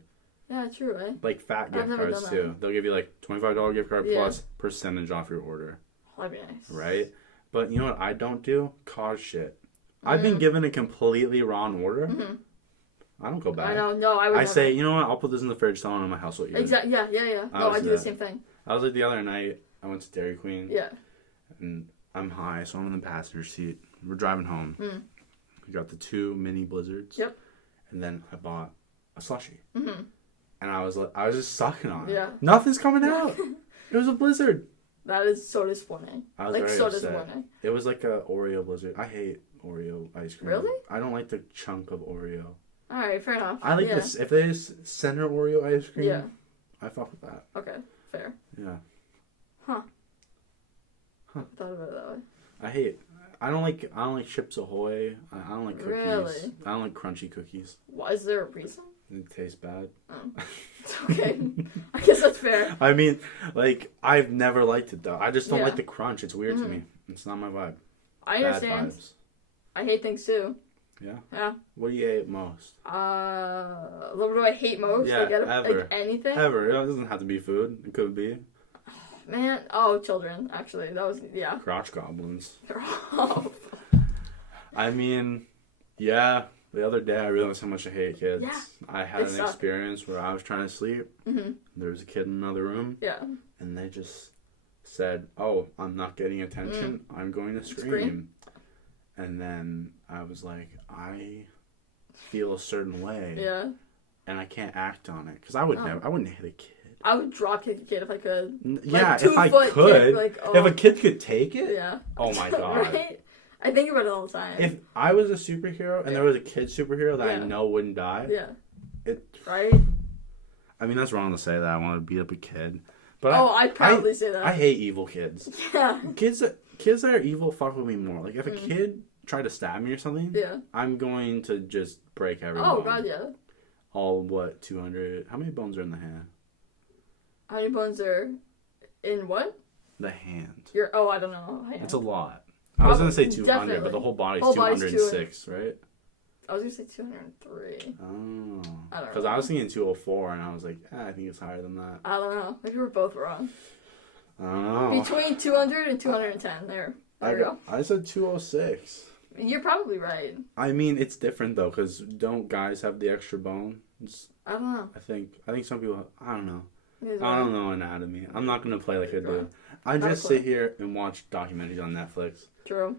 Yeah, true, eh? Like fat gift cards, too. They'll give you like $25 gift card plus percentage off your order. That'd be nice. Right? But you know what I don't do? Cause shit. I've been given a completely wrong order. Mm-hmm. I don't go back. I know, no, I would I never. say, you know what? I'll put this in the fridge, someone in my house will eat it. Exactly, yeah. No, I do the same thing. I was like the other night, I went to Dairy Queen. Yeah. And I'm high, so I'm in the passenger seat. We're driving home. Mm. We got the 2 mini blizzards. Yep. And then I bought a slushie. Mm-hmm. And I was just sucking on it. Yeah. Nothing's coming out. It was a blizzard. That is so disappointing. I was like, very so upset. disappointing. It was like a Oreo blizzard. I hate Oreo ice cream. Really? I don't like the chunk of Oreo. Alright, fair enough. I like this. If they just center Oreo ice cream, yeah. I fuck with that. Okay, fair. Yeah. Huh. Thought about it that way. I don't like Chips Ahoy. I don't like cookies. Really? I don't like crunchy cookies. Why, is there a reason? It tastes bad. Oh. It's okay. I guess that's fair. I mean, like, I've never liked it, though. I just don't Yeah. like the crunch. It's weird to me. It's not my vibe. I understand. Bad vibes. I hate things too. Yeah? Yeah. What do you hate most? What do I hate most? Yeah, like, ever. Like anything? Ever. It doesn't have to be food. It could be. Man, children, actually. That was, yeah. Crotch goblins. They're awful. I mean, yeah. The other day, I realized how much I hate kids. Yeah, I had an experience where I was trying to sleep. Mm-hmm. There was a kid in another room. Yeah. And they just said, oh, I'm not getting attention. I'm going to scream. And then I was like, I feel a certain way. Yeah. And I can't act on it. Because I wouldn't hit a kid. I would drop kick a kid if I could. Yeah, like, if I could. Kick, If a kid could take it? Yeah. Oh my God. Right? I think about it all the time. If I was a superhero and there was a kid superhero that I know wouldn't die. Yeah. Right? I mean, that's wrong to say that I want to beat up a kid. But I'd probably say that. I hate evil kids. Yeah. Kids that are evil fuck with me more. Like, if a kid tried to stab me or something, I'm going to just break every bone. Oh, God, yeah. All, 200? How many bones are in the hand? How many bones are in what? The hand. I don't know. It's a lot. I was going to say 200, definitely. but the whole body's Whole 206, right? I was going to say 203. Oh. I don't know. Because I was thinking 204, and I was like, I think it's higher than that. I don't know. Maybe we're both wrong. I don't know. Between 200 and 210. There we go. I said 206. You're probably right. I mean, it's different, though, because don't guys have the extra bone? I don't know. I think some people, I don't know. I don't know anatomy. I'm not going to play like I do. I just sit here and watch documentaries on Netflix. True.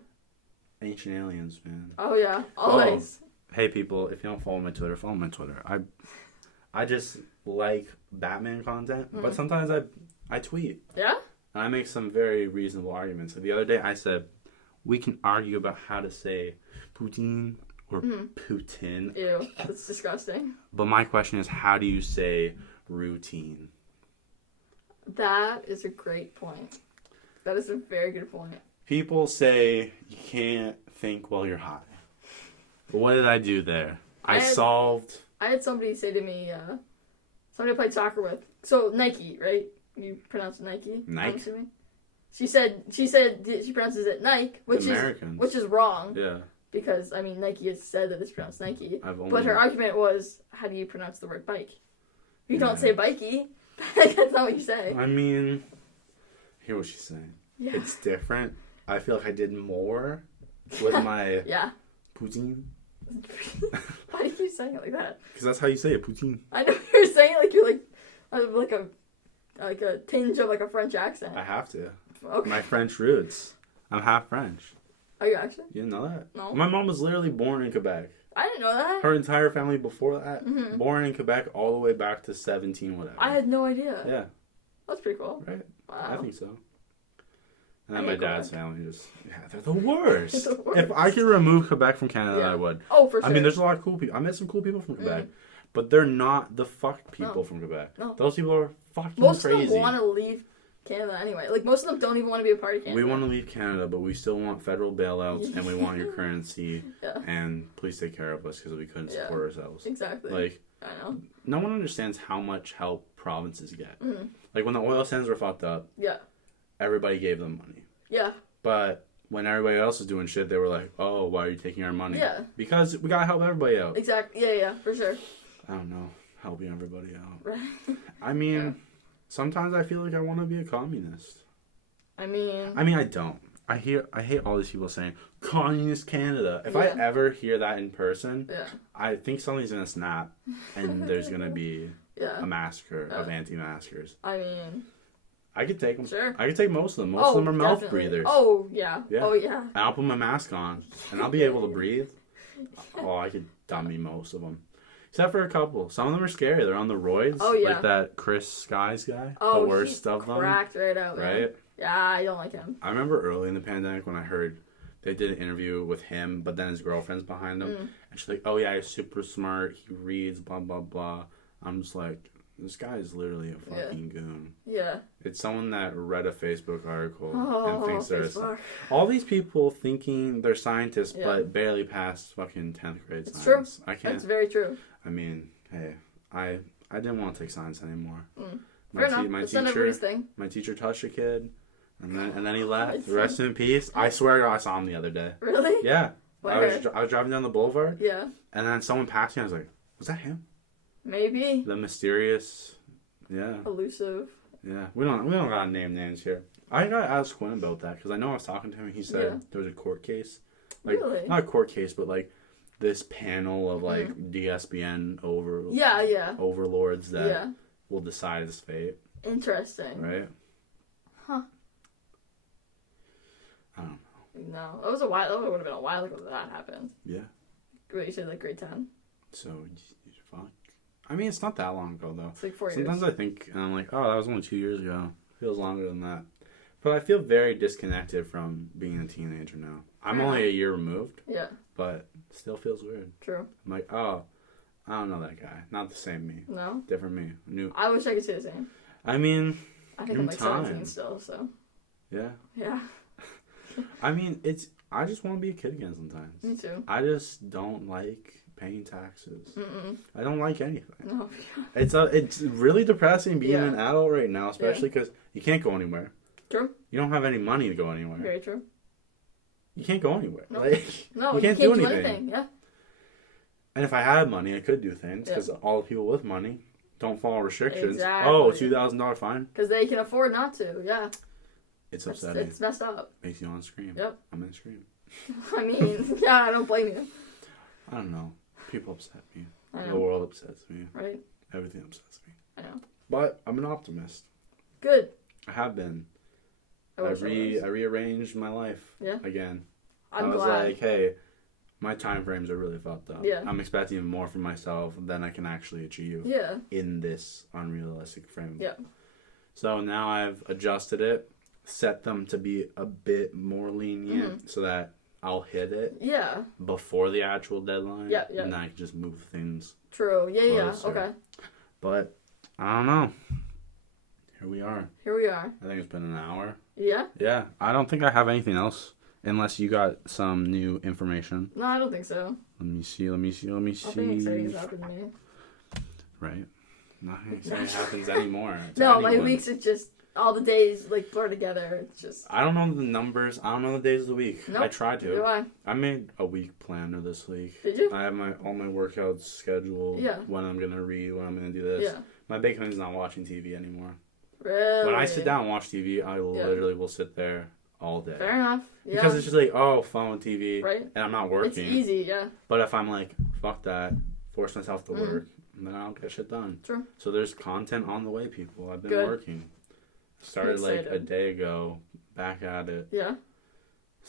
Ancient aliens, man. Oh, yeah. Always. Oh. Hey, people, if you don't follow my Twitter, follow my Twitter. I just like Batman content, but sometimes I tweet. Yeah? And I make some very reasonable arguments. So the other day I said, we can argue about how to say Putin or Putin. Ew, that's disgusting. But my question is, how do you say routine? That is a great point. That is a very good point. People say you can't think while you're high. But what did I do there? I had somebody say to me, somebody I played soccer with. So Nike, right? You pronounce it Nike? Nike. I'm assuming. She pronounces it Nike, which is wrong. Yeah. Because Nike has said that it's pronounced Nike. But her argument was, how do you pronounce the word bike? You don't say bikey. That's not what you say. I mean, hear what she's saying. Yeah. It's different. I feel like I did more with my poutine. Why do you keep saying it like that? Because that's how you say it, poutine. I know you're saying it like you're like a tinge of like a French accent. I have to. Okay. My French roots. I'm half French. Are you actually? You didn't know that? No. My mom was literally born in Quebec. I didn't know that. Her entire family before that, born in Quebec all the way back to 17, whatever. I had no idea. Yeah. That's pretty cool. Right? Wow. I think so. And then my dad's family they're the worst. The worst. If I could remove Quebec from Canada, I would. Oh, for sure. I mean, there's a lot of cool people. I met some cool people from Quebec, but they're not the fuck people from Quebec. No. Those people are fucking crazy. Most of them want to leave Canada anyway. Like, most of them don't even want to be a part of Canada. We want to leave Canada, but we still want federal bailouts, and we want your currency, and please take care of us because we couldn't support ourselves. Exactly. Like, I know. No one understands how much help provinces get. Like, when the oil sands were fucked up, everybody gave them money. Yeah. But when everybody else was doing shit, they were like, oh, why are you taking our money? Yeah. Because we gotta help everybody out. Exactly. Yeah, for sure. I don't know. Helping everybody out. Right. I mean, sometimes I feel like I want to be a communist. I mean, I don't. I hate all these people saying, Communist Canada. If I ever hear that in person, I think something's gonna snap, and there's gonna be a massacre of anti-maskers. I mean... I could take them. Sure. I could take most of them. Most of them are mouth breathers. Oh, yeah. Oh, yeah. And I'll put my mask on, and I'll be able to breathe. Oh, I could dummy most of them. Except for a couple. Some of them are scary. They're on the roids. Oh, yeah. Like that Chris Skies guy. Oh, the worst of them. Cracked right out, man. Right? Yeah, I don't like him. I remember early in the pandemic when I heard they did an interview with him, but then his girlfriend's behind him. And she's like, oh, yeah, he's super smart. He reads, blah, blah, blah. I'm just like... This guy is literally a fucking goon. Yeah. It's someone that read a Facebook article and thinks they're... All these people thinking they're scientists but barely passed fucking 10th grade science. It's true. I can't... That's very true. I mean, hey, I didn't want to take science anymore. Fair enough. My teacher touched a kid, and then he left. Rest in peace. I swear I saw him the other day. Really? Yeah. I was driving down the boulevard. Yeah. And then someone passed me. I was like, was that him? Maybe. The mysterious, elusive. Yeah, we don't gotta name names here. I gotta ask Quinn about that because I know I was talking to him. And he said there was a court case, like really? Not a court case, but like this panel of like DSBN overlords that will decide his fate. Interesting, right? Huh? I don't know. No, it was a while. That would have been a while ago that happened. Yeah. What you said, like grade 10. So, fuck. I mean, it's not that long ago, though. It's like 4 years. Sometimes I think, and I'm like, oh, that was only 2 years ago. Feels longer than that. But I feel very disconnected from being a teenager now. I'm only a year removed. Yeah. But still feels weird. True. I'm like, oh, I don't know that guy. Not the same me. No? Different me. New. I wish I could say the same. I mean, I think I'm like 17 still, so. Yeah? Yeah. I mean, I just want to be a kid again sometimes. Me too. I just don't like paying taxes. I don't like anything. No. It's really depressing being an adult right now, especially because you can't go anywhere. True. You don't have any money to go anywhere. Very true. You can't go anywhere. No, you can't do anything. Yeah. And if I had money, I could do things because all the people with money don't follow restrictions. Exactly. Oh, $2,000 fine. Because they can afford not to. Yeah. It's upsetting. It's messed up. Makes you want to scream. Yep. I'm gonna scream. I mean, yeah, I don't blame you. I don't know. People upset me. I know. The world upsets me. Right. Everything upsets me. I know. But I'm an optimist. Good. I have been. I rearranged my life. Yeah. Again. I was glad. Like, hey, my time frames are really fucked up. Yeah. I'm expecting more from myself than I can actually achieve. Yeah. In this unrealistic frame. Yeah. So now I've adjusted it, set them to be a bit more lenient so that I'll hit it. Yeah. Before the actual deadline. Yeah, yeah. And then I can just move things. True. Yeah, closer. Yeah. Okay. But I don't know. Here we are. I think it's been an hour. Yeah? Yeah. I don't think I have anything else. Unless you got some new information. No, I don't think so. Let me see. Nothing exciting has happened to me. Right. Nothing exciting happens anymore. No, my weeks are just... All the days, like, blur together. It's just... I don't know the numbers. I don't know the days of the week. Nope. I tried to. Do I? I made a week planner this week. Did you? I have all my workouts scheduled. Yeah. When I'm going to read, when I'm going to do this. Yeah. My big thing is not watching TV anymore. Really? When I sit down and watch TV, I literally will sit there all day. Fair enough. Yeah. Because it's just like, oh, phone, TV. Right. And I'm not working. It's easy, yeah. But if I'm like, fuck that, force myself to work, then I'll get shit done. True. So there's content on the way, people. I've been working. Started like a day ago, back at it. Yeah.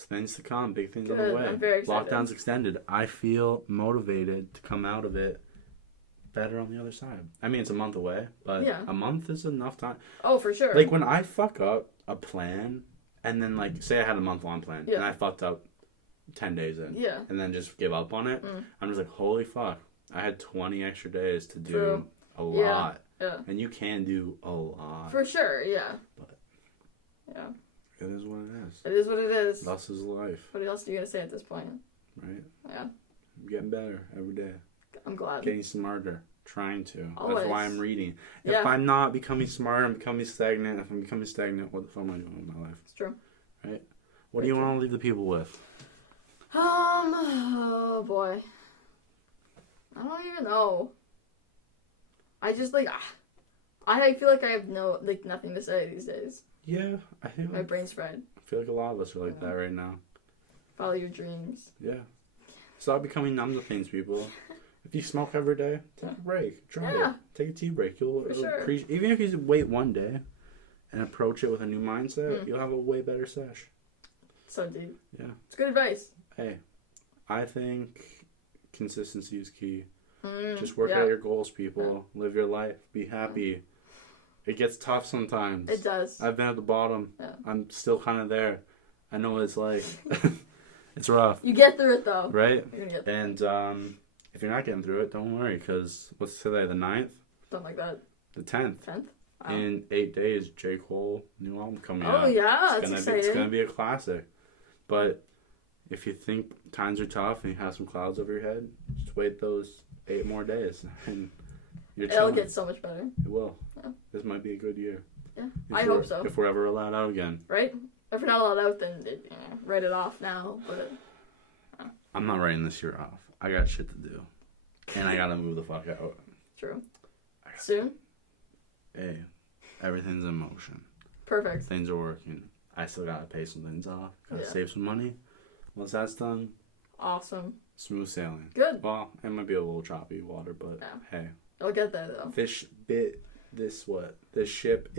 things to come. Big things on Good. the way. I'm very excited. Lockdown's extended. I feel motivated to come out of it better on the other side. I mean, it's a month away, but a month is enough time. Oh, for sure. Like, when I fuck up a plan, and then, like, say I had a month-long plan, and I fucked up 10 days in, and then just give up on it, I'm just like, holy fuck. I had 20 extra days to do a lot. Yeah. And you can do a lot. For sure, yeah. But yeah. It is what it is. It is what it is. Thus is life. What else are you going to say at this point? Right? Yeah. I'm getting better every day. I'm glad. Getting smarter. Trying to. Always. That's why I'm reading. If I'm not becoming smart, I'm becoming stagnant. If I'm becoming stagnant, what the fuck am I doing with my life? It's true. Right? What do you want to leave the people with? Oh boy. I don't even know. I just I feel like I have nothing to say these days. Yeah, I feel my brain's fried. I feel like a lot of us are like that right now. Follow your dreams. Yeah. Stop becoming numb to things, people. If you smoke every day, take a break. Try it. Take a tea break. You'll appreciate. Even if you wait one day and approach it with a new mindset, you'll have a way better sesh. So deep. Yeah. It's good advice. Hey, I think consistency is key. Just work out your goals, people. Live your life. Be happy. It gets tough sometimes. It does. I've been at the bottom. Yeah. I'm still kind of there. I know what it's like. It's rough. You get through it, though. Right? And if you're not getting through it, don't worry, because what's today, the 9th? Something like that. The 10th. 10th? Wow. In 8 days, J. Cole, new album coming out. Oh, yeah, it's exciting. It's going to be a classic. But if you think times are tough and you have some clouds over your head, just wait those 8 more days. And you're chilling. It'll get so much better. It will. Yeah. This might be a good year. Yeah, I hope so. If we're ever allowed out again. Right? If we're not allowed out, then write it off now. But I'm not writing this year off. I got shit to do. And I got to move the fuck out. True. Soon? Hey, everything's in motion. Perfect. Things are working. I still got to pay some things off. Got to save some money. Once that's done. Awesome. Smooth sailing. Good. Well, it might be a little choppy water, but hey. It'll get there, though. This ship is